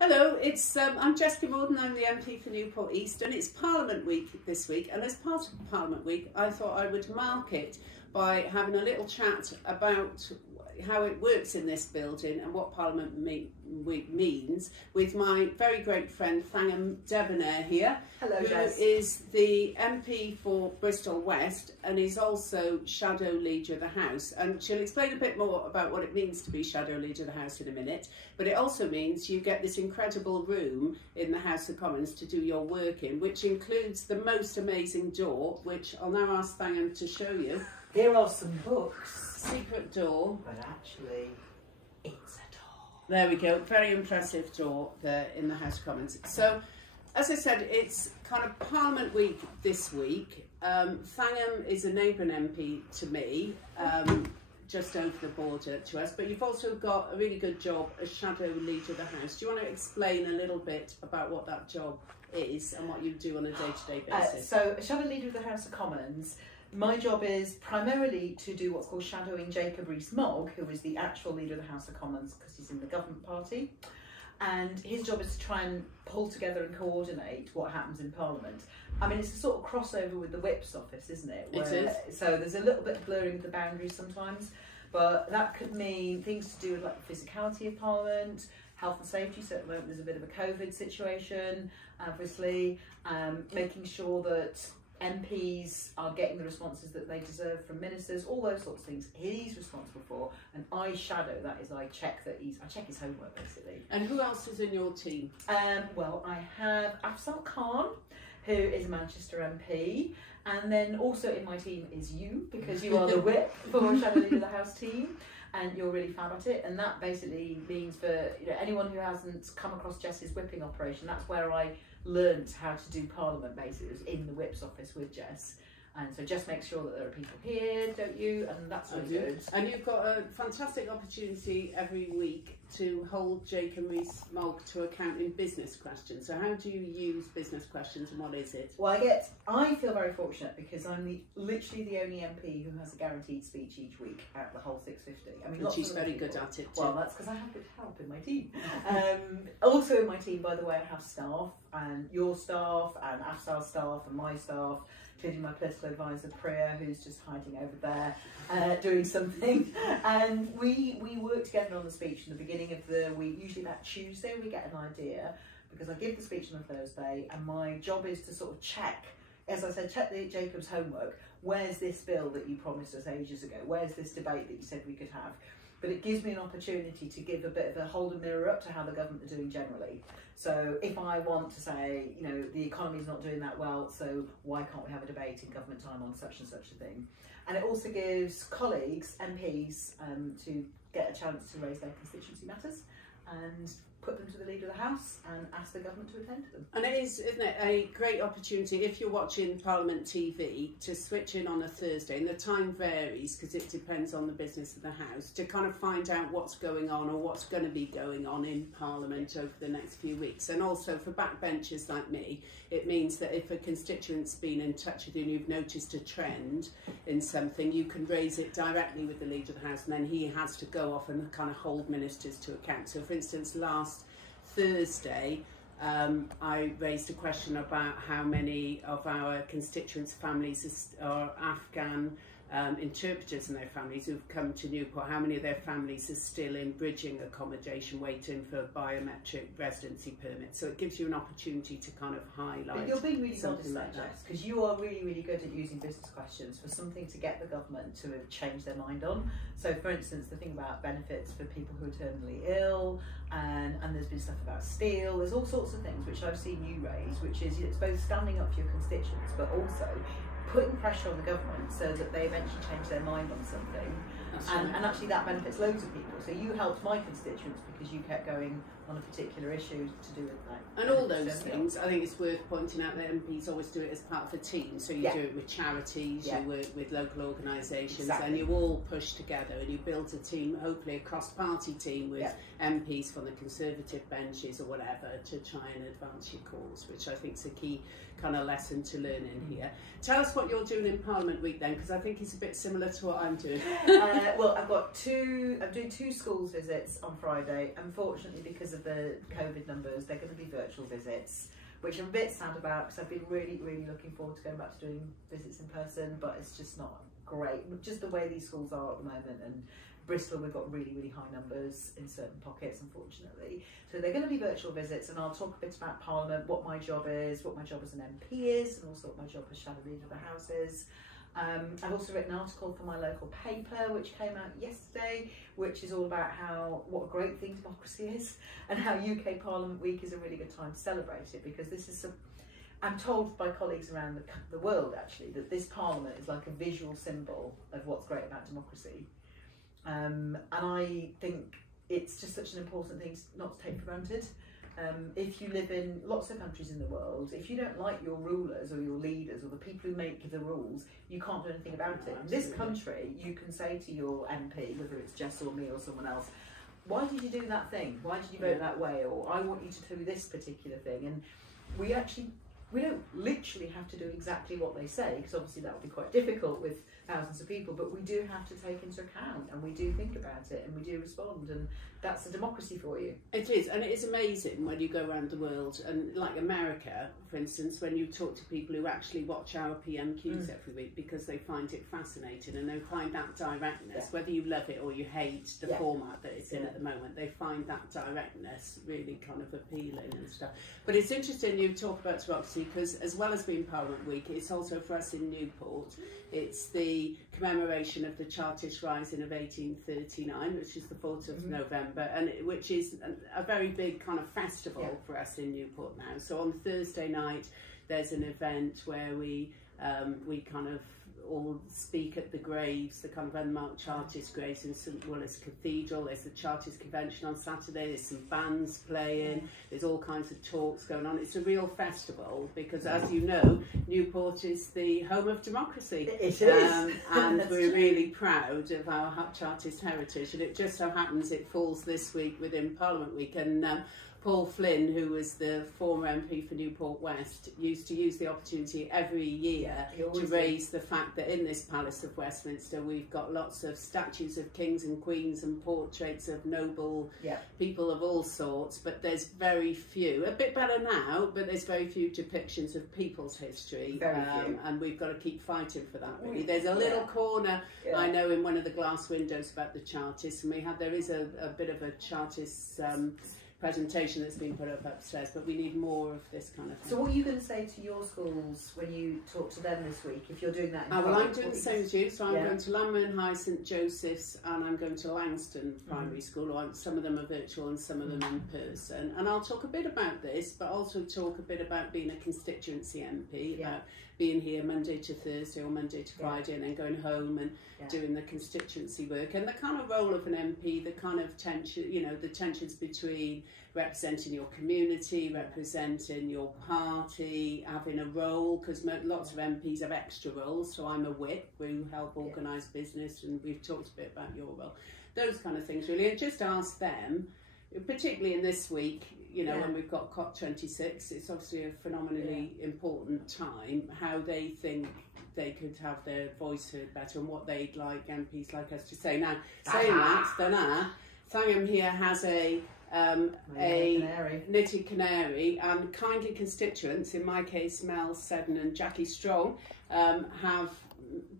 Hello, I'm Jessica Morden, I'm the MP for Newport East, and it's Parliament Week this week, and as part of Parliament Week I thought I would mark it by having a little chat about how it works in this building and what Parliament Week means with my very great friend Thangam Debbonaire here. Hello, who Jess. is the MP for Bristol West and is also Shadow Leader of the House, and she'll explain a bit more about what it means to be Shadow Leader of the House in a minute, but it also means you get this incredible room in the House of Commons to do your work in, which includes the most amazing door, which I'll now ask Thangam to show you. Here are some books. Secret door. But actually, it's a door. There we go. Very impressive door there in the House of Commons. So, as I said, it's kind of Parliament Week this week. Thangam is a neighbouring MP to me, just over the border to us, but you've also got a really good job as Shadow Leader of the House. Do you want to explain a little bit about what that job is and what you do on a day-to-day basis? So, Shadow Leader of the House of Commons, my job is primarily to do what's called shadowing Jacob Rees-Mogg, who is the actual Leader of the House of Commons because he's in the government party. And his job is to try and pull together and coordinate what happens in Parliament. I mean, it's a sort of crossover with the Whip's office, isn't it? It is. So there's a little bit of blurring of the boundaries sometimes, but that could mean things to do with like the physicality of Parliament, health and safety. So at the moment there's a bit of a COVID situation, obviously, making sure that MPs are getting the responses that they deserve from ministers, all those sorts of things he's responsible for, and I shadow, that is, I check his homework basically. And who else is in your team? Well, I have Afzal Khan, who is a Manchester MP, and then also in my team is you, because you are the whip for Shadow Leader of the House team, and you're really fab at it. And that basically means for anyone who hasn't come across Jess's whipping operation, that's where I learnt how to do Parliament basically. It was in the Whip's office with Jess. And so Jess makes sure that there are people here, don't you? And that's really good. And you've got a fantastic opportunity every week to hold Jacob Rees-Mogg to account in business questions. So how do you use business questions and what is it? Well, I feel very fortunate because I'm literally the only MP who has a guaranteed speech each week at the whole 650. I mean, and she's very good at it too. Well, that's because I have good help in my team. Also in my team, by the way, I have staff, and your staff, and Afzal's staff, and my staff, including my political advisor Priya, who's just hiding over there doing something. And we work together on the speech in the beginning of the week. Usually about Tuesday we get an idea, because I give the speech on a Thursday, and my job is to sort of check, as I said, check Jacob's homework. Where's this bill that you promised us ages ago? Where's this debate that you said we could have? But it gives me an opportunity to give a bit of a hold a mirror up to how the government are doing generally. So if I want to say, the economy's not doing that well, so why can't we have a debate in government time on such and such a thing? And it also gives colleagues, MPs, to get a chance to raise their constituency matters and put them to the Leader of the House and ask the government to attend to them. And it is, isn't it, a great opportunity if you're watching Parliament TV to switch in on a Thursday, and the time varies because it depends on the business of the House, to kind of find out what's going on or what's going to be going on in Parliament over the next few weeks. And also for backbenchers like me, it means that if a constituent's been in touch with you and you've noticed a trend in something, you can raise it directly with the Leader of the House, and then he has to go off and kind of hold ministers to account. So for instance, last Thursday, I raised a question about how many of our constituents' families are Afghan interpreters and their families who've come to Newport. How many of their families are still in bridging accommodation waiting for biometric residency permits? So it gives you an opportunity to kind of highlight. But you're being really something modest, like that, because you are really, really good at using business questions for something to get the government to change their mind on. So, for instance, the thing about benefits for people who are terminally ill, and there's been stuff about steel. There's all sorts of things which I've seen you raise, which is it's both standing up for your constituents, but also putting pressure on the government so that they eventually change their mind on something. And actually that benefits loads of people. So you helped my constituents because you kept going on a particular issue to do with that. And all those things, I think it's worth pointing out that MPs always do it as part of a team. So you do it with charities, you work with local organisations, and you all push together and you build a team, hopefully a cross-party team with MPs from the Conservative benches or whatever, to try and advance your cause, which I think is a key kind of lesson to learn in here. Tell us what you're doing in Parliament Week then, because I think it's a bit similar to what I'm doing. Well, I'm doing 2 schools visits on Friday. Unfortunately, because of the COVID numbers, they're going to be virtual visits, which I'm a bit sad about because I've been really, really looking forward to going back to doing visits in person, but it's just not great. Just the way these schools are at the moment, and Bristol, we've got really, really high numbers in certain pockets, unfortunately. So they're going to be virtual visits, and I'll talk a bit about Parliament, what my job is, what my job as an MP is, and also what my job as Shadow Leader of the House is. I've also written an article for my local paper, which came out yesterday, which is all about what a great thing democracy is, and how UK Parliament Week is a really good time to celebrate it, because this is I'm told by colleagues around the world, actually, that this Parliament is like a visual symbol of what's great about democracy. And I think it's just such an important thing not to take for granted. If you live in lots of countries in the world, if you don't like your rulers or your leaders or the people who make the rules, you can't do anything about it. In this country, you can say to your MP, whether it's Jess or me or someone else, why did you do that thing? Why did you vote that way? Or I want you to do this particular thing. And we don't literally have to do exactly what they say, because obviously that would be quite difficult with thousands of people, but we do have to take into account, and we do think about it, and we do respond, and that's a democracy for you. It is, and it is amazing when you go around the world, and like America, for instance, when you talk to people who actually watch our PMQs every week because they find it fascinating, and they find that directness, whether you love it or you hate the format that it's in at the moment, they find that directness really kind of appealing and stuff. But it's interesting you talk about democracy, because as well as being Parliament Week, it's also for us in Newport, it's the commemoration of the Chartist Rising of 1839, which is the 4th of November, and which is a very big kind of festival for us in Newport now. So on Thursday night, there's an event where we kind of all speak at the graves, the kind of unmarked Chartist graves in St Willis Cathedral. There's the Chartist Convention on Saturday, there's some bands playing, there's all kinds of talks going on. It's a real festival because, as you know, Newport is the home of democracy. It is. And we're really proud of our Chartist heritage, and it just so happens it falls this week within Parliament Week. And Paul Flynn, who was the former MP for Newport West, used to use the opportunity every year to raise the fact that in this Palace of Westminster we've got lots of statues of kings and queens and portraits of noble people of all sorts, but there's very few, a bit better now, but there's very few depictions of people's history, and we've got to keep fighting for that, really. There's a little corner, I know, in one of the glass windows about the Chartists, and there is a bit of a Chartist presentation that's been put up upstairs, but we need more of this kind of thing. So what are you going to say to your schools when you talk to them this week, if you're doing that in well, I'm doing the same as you, so I'm going to Lammerham High, St Joseph's, and I'm going to Langston Primary School. Some of them are virtual and some of them in person, and I'll talk a bit about this, but also talk a bit about being a constituency MP, about being here Monday to Thursday or Monday to Friday, and then going home and doing the constituency work, and the kind of role of an MP, the kind of tension, the tensions between representing your community, representing your party, having a role, because lots of MPs have extra roles. So I'm a whip, we help organise business, and we've talked a bit about your role. Those kind of things, really, and just ask them, particularly in this week, when we've got COP26, it's obviously a phenomenally important time, how they think they could have their voice heard better and what they'd like MPs like us to say. Now, saying that, Thangam here has a knitted canary, and kindly constituents, in my case Mel Seddon and Jackie Strong, have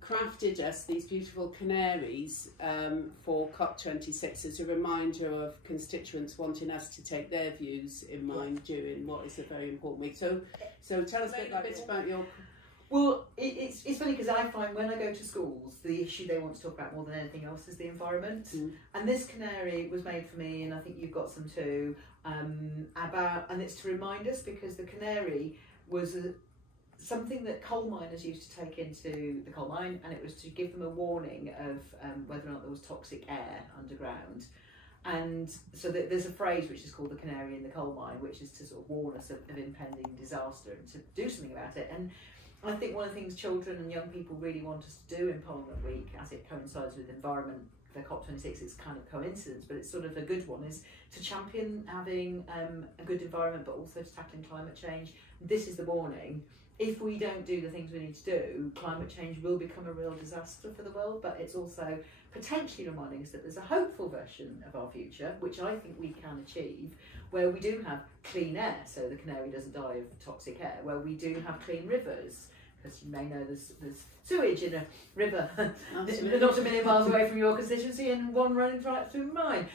crafted us these beautiful canaries for COP26 as a reminder of constituents wanting us to take their views in mind during what is a very important week. So tell us a bit about your... Well, it's funny, because I find when I go to schools, the issue they want to talk about more than anything else is the environment. And this canary was made for me, and I think you've got some too, and it's to remind us, because the canary was something that coal miners used to take into the coal mine, and it was to give them a warning of whether or not there was toxic air underground. And so there's a phrase which is called the canary in the coal mine, which is to sort of warn us of impending disaster and to do something about it. And I think one of the things children and young people really want us to do in Parliament Week, as it coincides with environment, the COP26, it's kind of coincidence, but it's sort of a good one, is to champion having a good environment, but also to tackling climate change. This is the warning, if we don't do the things we need to do, climate change will become a real disaster for the world, but it's also potentially reminding us that there's a hopeful version of our future, which I think we can achieve, where we do have clean air, so the canary doesn't die of toxic air, where we do have clean rivers, because you may know there's sewage in a river not a million miles away from your constituency and one running right through mine.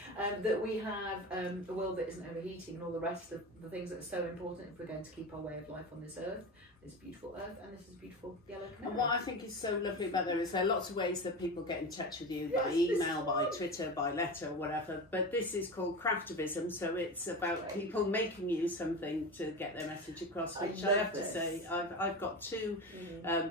That we have a world that isn't overheating and all the rest of the things that are so important if we're going to keep our way of life on this earth. This beautiful earth and this is beautiful yellow canary. And what I think is so lovely about there is there are lots of ways that people get in touch with you, by email, by Twitter, by letter, whatever. But this is called craftivism, so it's about people making you something to get their message across. Which I have to say, I've got two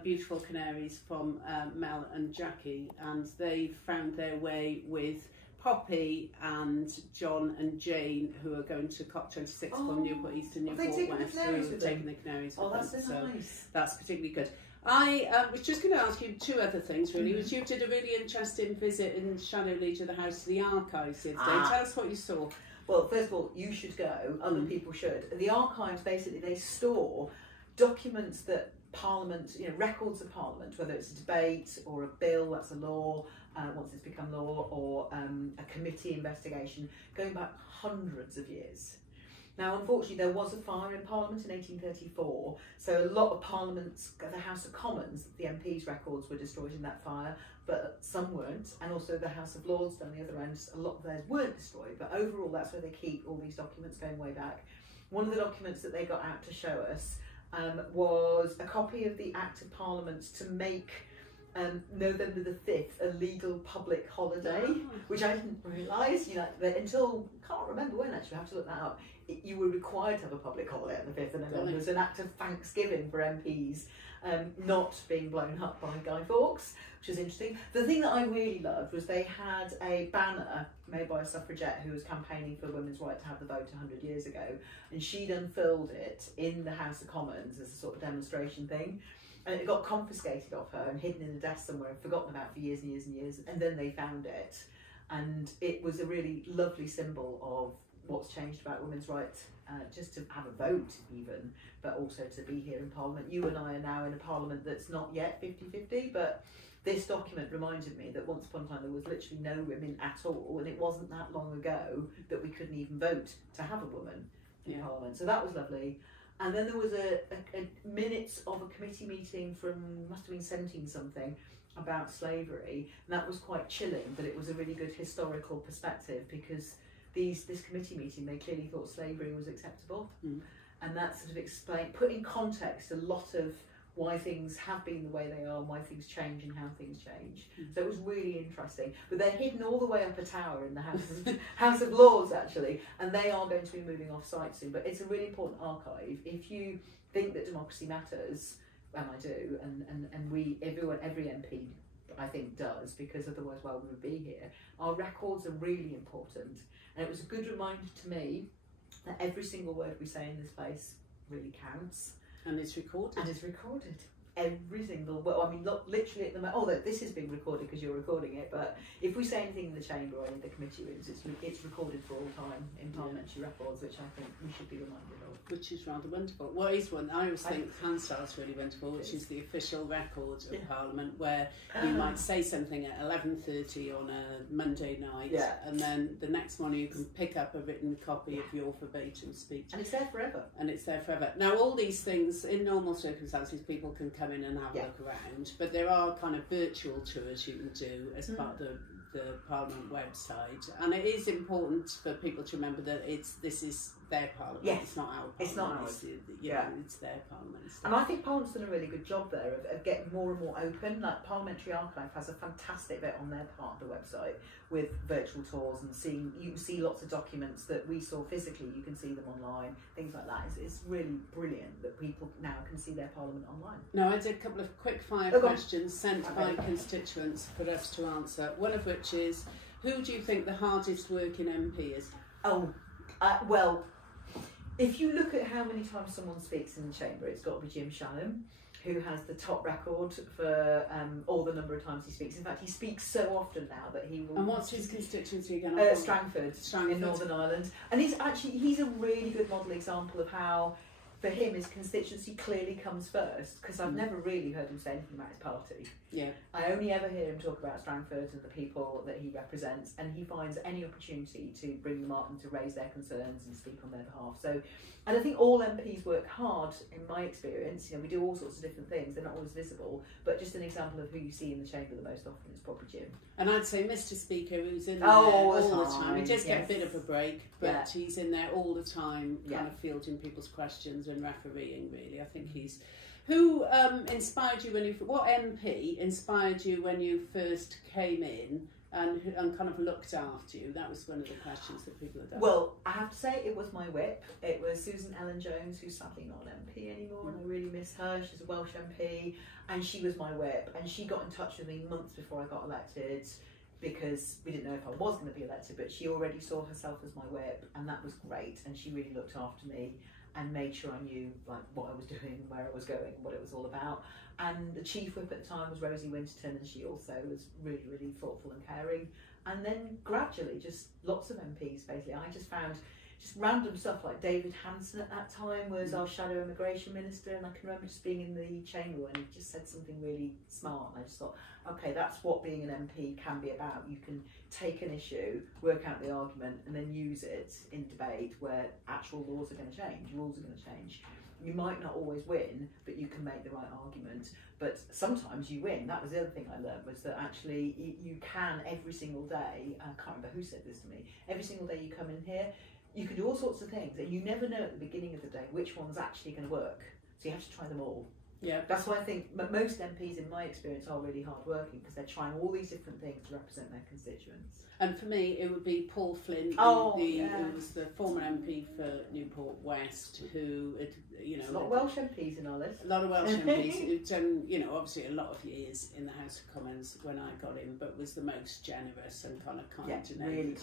beautiful canaries from Mel and Jackie, and they've found their way with Poppy and John and Jane, who are going to COP26 from Newport East and Newport West, who are taking the canaries with them. That's so nice. That's particularly good. I was just going to ask you two other things, really. Which you did a really interesting visit in Shadow Legion of the House to the archives the other day. Tell us what you saw. Well, first of all, you should go. Other people should. The archives, basically, they store documents that Parliament, records of Parliament, whether it's a debate or a bill, that's a law, once it's become law, or a committee investigation, going back hundreds of years. Now, unfortunately, there was a fire in Parliament in 1834, so a lot of Parliament's, the House of Commons, the MPs' records were destroyed in that fire, but some weren't, and also the House of Lords down the other end, a lot of theirs weren't destroyed, but overall that's where they keep all these documents going way back. One of the documents that they got out to show us was a copy of the Act of Parliament to make November the 5th a legal public holiday, which I didn't realise, that until, can't remember when actually, I have to look that up, you were required to have a public holiday on the 5th of November. It was an act of thanksgiving for MPs not being blown up by Guy Fawkes, which is interesting. The thing that I really loved was they had a banner made by a suffragette who was campaigning for women's right to have the vote 100 years ago, and she'd unfurled it in the House of Commons as a sort of demonstration thing. And it got confiscated off her and hidden in a desk somewhere and forgotten about for years and years and years. And then they found it. And it was a really lovely symbol of what's changed about women's rights, just to have a vote even, but also to be here in Parliament. You and I are now in a Parliament that's not yet 50-50, but this document reminded me that once upon a time there was literally no women at all, and it wasn't that long ago that we couldn't even vote to have a woman in Parliament. So that was lovely. And then there was a minutes of a committee meeting from, must have been 17 something, about slavery, and that was quite chilling, but it was a really good historical perspective, because this committee meeting, they clearly thought slavery was acceptable, and that sort of put in context a lot of why things have been the way they are, and why things change and how things change. So it was really interesting. But they're hidden all the way up a tower in the House of Lords, actually, and they are going to be moving off site soon. But it's a really important archive. If you think that democracy matters, and I do, and every MP, I think, does, because otherwise why would we be here? Our records are really important. And it was a good reminder to me that every single word we say in this place really counts. And it's recorded. And it's recorded. Every single word. I mean, literally at the moment, although this is being recorded because you're recording it, but if we say anything in the chamber or in the committee rooms, it's recorded for all time in parliamentary records, which I think we should be reminded of. Which is rather wonderful. What is one? I always think Hansard's really wonderful, which is the official record of Parliament, where you might say something at 11:30 on a Monday night, and then the next morning you can pick up a written copy of your verbatim speech. And it's there forever. And it's there forever. Now, all these things, in normal circumstances, people can come in and have a look around, but there are kind of virtual tours you can do as part of the Parliament website, and it is important for people to remember that this is their Parliament. Yes. It's not our Parliament. It's not ours. It's their Parliament. And I think Parliament's done a really good job there of getting more and more open. Like Parliamentary Archive has a fantastic bit on their part of the website with virtual tours, and you can see lots of documents that we saw physically, you can see them online, things like that. It's really brilliant that people now can see their Parliament online. Now, I did a couple of quick fire questions sent by constituents for us to answer, one of which is, who do you think the hardest working MP is? Well, if you look at how many times someone speaks in the chamber, it's got to be Jim Shannon, who has the top record for all the number of times he speaks. In fact, he speaks so often now that he will... And what's his constituency again? Strangford in Northern Ireland. And he's a really good model example of how for him, his constituency clearly comes first, because I've never really heard him say anything about his party. Yeah. I only ever hear him talk about Strangford and the people that he represents, and he finds any opportunity to bring them up and to raise their concerns and speak on their behalf. So, and I think all MPs work hard, in my experience. You know, we do all sorts of different things. They're not always visible, but just an example of who you see in the chamber the most often is probably Jim. And I'd say Mr. Speaker, who's in there all the time. He does get a bit of a break, but he's in there all the time, kind of fielding people's questions and refereeing, really. I think he's... Who inspired you when you... What MP inspired you when you first came in and kind of looked after you? That was one of the questions that people had asked. Well, I have to say it was my whip. It was Susan Ellen Jones, who's sadly not an MP anymore, and I really miss her. She's a Welsh MP, and she was my whip. And she got in touch with me months before I got elected, because we didn't know if I was going to be elected, but she already saw herself as my whip, and that was great. And she really looked after me and made sure I knew like what I was doing, where I was going, what it was all about. And the chief whip at the time was Rosie Winterton, and she also was really, really thoughtful and caring. And then gradually, just lots of MPs basically. I just found just random stuff, like David Hanson at that time was our shadow immigration minister, and I can remember just being in the chamber when he just said something really smart, and I just thought, okay, that's what being an MP can be about. You can take an issue, work out the argument, and then use it in debate where actual laws are going to change, rules are going to change. You might not always win, but you can make the right argument. But sometimes you win. That was the other thing I learned, was that actually you can every single day, I can't remember who said this to me, every single day you come in here, you can do all sorts of things, and you never know at the beginning of the day which one's actually going to work. So you have to try them all. Yeah. That's why I think most MPs, in my experience, are really hard working, because they're trying all these different things to represent their constituents. And for me, it would be Paul Flynn, who was the former MP for Newport West, who, a lot of Welsh MPs in our list. A lot of Welsh MPs who'd done, obviously a lot of years in the House of Commons when I got in, but was the most generous and kind of kind and really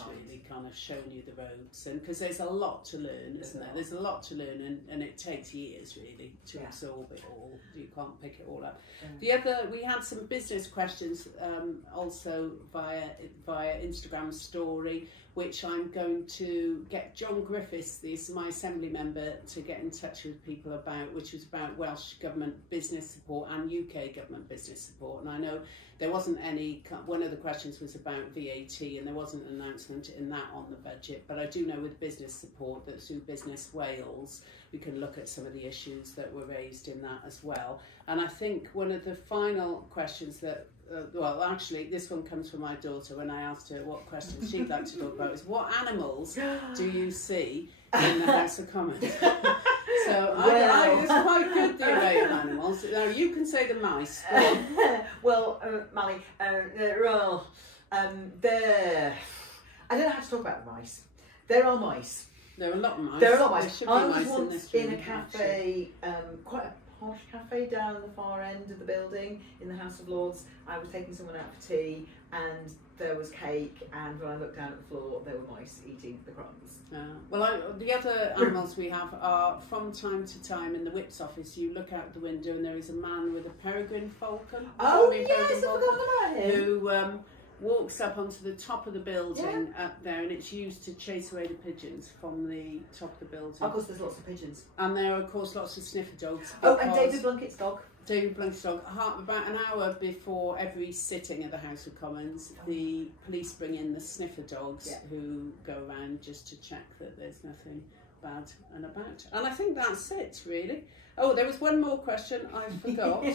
kind of shown you the ropes. And because there's a lot to learn, isn't there? There's a lot to learn, and it takes years really to absorb it all. You can't pick it all up. We had some business questions also via Instagram story, which I'm going to get John Griffiths, my Assembly member, to get in touch with people about, which was about Welsh Government business support and UK Government business support. And I know there wasn't any, one of the questions was about VAT, and there wasn't an announcement in that on the budget, but I do know with business support that through Business Wales we can look at some of the issues that were raised in that as well. And I think one of the final questions that well, actually, this one comes from my daughter when I asked her what questions she'd like to talk about, is what animals do you see in the House of Commons? So it's quite good, the array of animals. Now, you can say the mice. Mally, I don't know how to talk about the mice. There are mice. There are a lot of mice. There are a lot of mice. I was once in a cafe, quite a posh cafe down the far end of the building in the House of Lords. I was taking someone out for tea, and there was cake, and when I looked down at the floor, there were mice eating the crumbs. The other animals we have are, from time to time in the Whip's office, you look out the window and there is a man with a peregrine falcon. Oh yes, I forgot about him. Who walks up onto the top of the building up there, and it's used to chase away the pigeons from the top of the building. Of course, there's lots of pigeons. And there are, of course, lots of sniffer dogs. Oh, and David Blunkett's dog. David Blunkett's dog. About an hour before every sitting of the House of Commons, the police bring in the sniffer dogs who go around just to check that there's nothing bad and about. And I think that's it, really. Oh, there was one more question I forgot.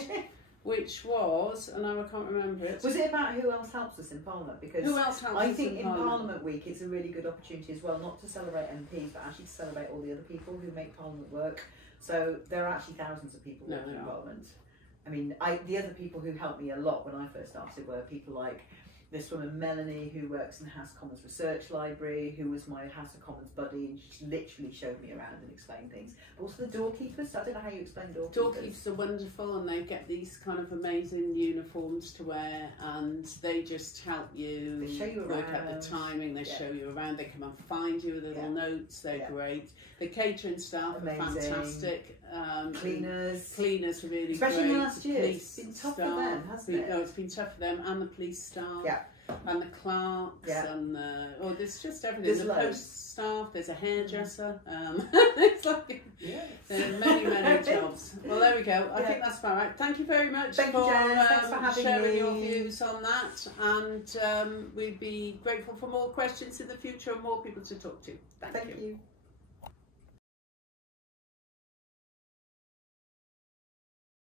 Which was, and now I can't remember it. Was it about who else helps us in Parliament? Because who else helps I think in Parliament Week it's a really good opportunity as well, not to celebrate MPs, but actually to celebrate all the other people who make Parliament work. So there are actually thousands of people working in Parliament. I mean, the other people who helped me a lot when I first started were people like this woman Melanie, who works in the House of Commons Research Library, who was my House of Commons buddy, and she literally showed me around and explained things. But also the doorkeepers. I don't know how you explain doorkeepers. Doorkeepers are wonderful, and they get these kind of amazing uniforms to wear, and they just help you, they show you work around. out the timing, they show you around, they come and find you with little notes, they're great. The catering staff are fantastic. Cleaners are really especially great. last year. It's been tough for them, hasn't it? No, it's been tough for them, and the police staff. Yeah. And the clerks, and there's just everything. There's the loads. post staff, there's a hairdresser. It's like there are many jobs. Well, there we go. I think that's about right. Thank you very much Thanks for having sharing me. your views on that, and we'd be grateful for more questions in the future and more people to talk to. Thank you.